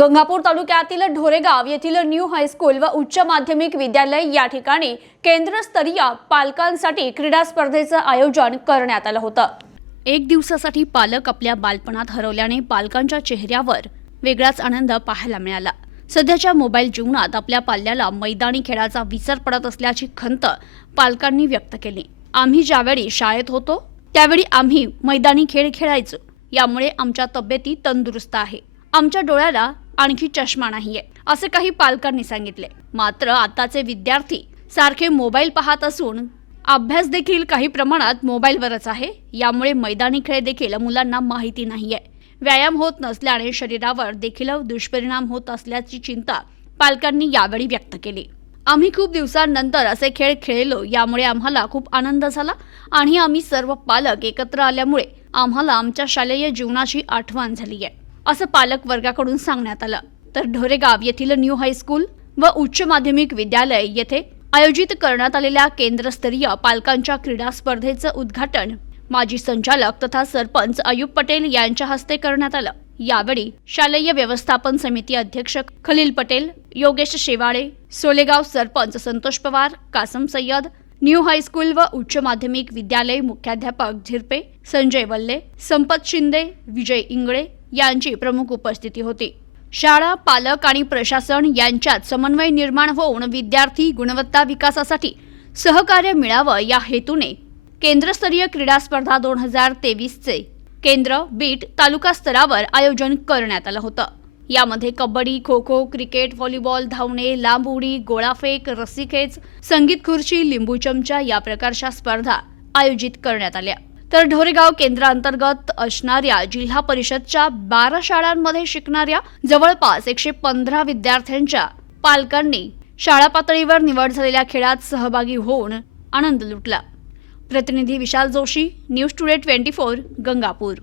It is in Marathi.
गंगापूर तालुक्यातील ढोरेगाव येथील न्यू हायस्कूल व उच्च माध्यमिक विद्यालय या ठिकाणी केंद्रस्तरीय पालकांसाठी क्रीडा स्पर्धेचं आयोजन करण्यात आलं होतं. एक दिवसासाठी पालक आपल्या बालपणात हरवल्याने पालकांच्या चेहऱ्यावर वेगळाच आनंद पाहायला मिळाला. सध्याच्या मोबाईल जीवनात आपल्या पाल्याला मैदानी खेळाचा विसर पडत असल्याची खंत पालकांनी व्यक्त केली. आम्ही ज्यावेळी शाळेत होतो त्यावेळी आम्ही मैदानी खेळ खेळायचो. यामुळे आमच्या तब्येती तंदुरुस्त आहे. आमच्या डोळ्याला आणखी चष्मा नाहीये असे काही पालकांनी सांगितले. मात्र आताचे विद्यार्थी सारखे मोबाईल पाहत असून अभ्यास देखील काही प्रमाणात मोबाईलवरच आहे यामुळे मैदानी खेळ देखील मुलांना माहिती नाहीये. व्यायाम होत नसल्याने शरीरावर देखील दुष्परिणाम होत असल्याची चिंता पालकांनी यावेळी व्यक्त केली. आम्ही खूप दिवसांनंतर असे खेळ खेळलो यामुळे आम्हाला खूप आनंद झाला आणि आम्ही सर्व पालक एकत्र आल्यामुळे आम्हाला आमच्या शालेय जीवनाची आठवण झाली आहे असं पालक वर्गाकडून सांगण्यात आलं. तर ढोरेगाव येथील न्यू हायस्कूल व उच्च माध्यमिक विद्यालय येथे आयोजित करण्यात आलेल्या केंद्रस्तरीय पालकांच्या क्रीडा स्पर्धेचं उद्घाटन माजी संचालक तथा सरपंच अयुब पटेल यांच्या हस्ते करण्यात आलं. यावेळी शालेय व्यवस्थापन समिती अध्यक्ष Khalil Patel Yogesh Shewale Solegaon sarpanch Santosh Pawar Kasam Sayyed new high school व उच्च माध्यमिक विद्यालय मुख्याध्यापक झिरपे संजय वल्ले संपत शिंदे विजय इंगळे यांची प्रमुख उपस्थिती होती. शाळा पालक आणि प्रशासन यांच्यात समन्वय निर्माण होऊन विद्यार्थी गुणवत्ता विकासासाठी सहकार्य मिळावं या हेतूने केंद्रस्तरीय क्रीडा स्पर्धा दोन हजार तेवीसचे केंद्र बीट तालुका स्तरावर आयोजन करण्यात आलं होतं. यामध्ये कबड्डी खो खो क्रिकेट व्हॉलीबॉल धावणे लांब उडी गोळाफेक रस्सीखेच संगीत खुर्ची लिंबू चमचा या प्रकारच्या स्पर्धा आयोजित करण्यात आल्या. तर ढोरेगाव केंद्रांतर्गत असणाऱ्या जिल्हा परिषदच्या बारा शाळांमध्ये शिकणाऱ्या जवळपास एकशे पंधरा विद्यार्थ्यांच्या पालकांनी शाळा पातळीवर निवड झालेल्या खेळात सहभागी होऊन आनंद लुटला. प्रतिनिधी Vishal Joshi news today twenty four Gangapur.